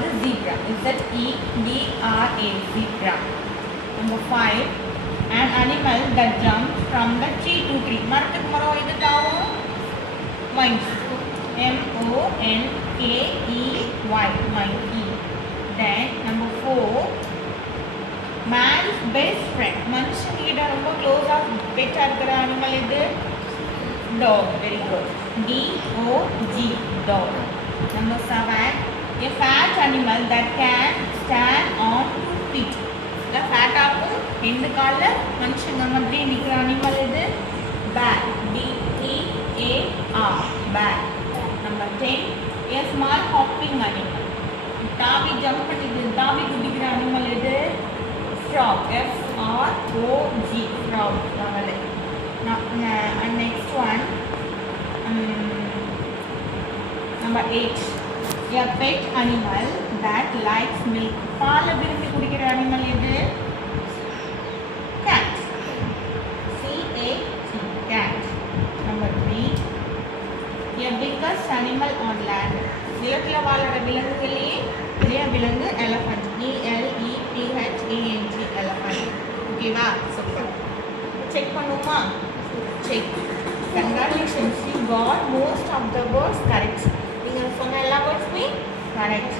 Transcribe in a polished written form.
அதாவது zebra. Z-E-B-R-A, zebra. Number 5, an animal that jumps from the tree to tree. மரத்துக்கு மரம் இது தாவும் monkey. M-O-N-K-E-Y, monkey. Then number 4, man's best friend. மனுஷங்கிட்ட ரொம்ப க்ளோஸாக பெட்டாக இருக்கிற அனிமல் இது dog. Very good. D-O-G, dog. Number 7, a fat animal that can stand on 2 feet. இல்லை ஃபேட்டாகவும் 2 காலில் மனுஷங்க மாதிரி நிற்கிற அனிமல் இது bear. B-E-A-R, bear. Number 10, a small hopping animal. தாவி ஜம்ப் பண்ணிட்டு தாவி குதிக்கிற அனிமல் இது frog. F-R-O-G, frog. And next one, number 8, a pet animal that likes milk. பாலை விரும்பி குடிக்கிற அனிமல் இது cat. C-A-T, cat. Number 3, a biggest animal on land. நிலத்தில் வாழற விலங்குகளே பெரிய விலங்கு elephant. E-L-E-P-H-A-N-G, elephant. ஓகேவா? சூப்பர். செக் பண்ணுவோமா? Check. Congratulations, you got most of the words correct. நீங்கள் சொன்ன எல்லா வேர்ட்ஸுமே கரெக்ட்.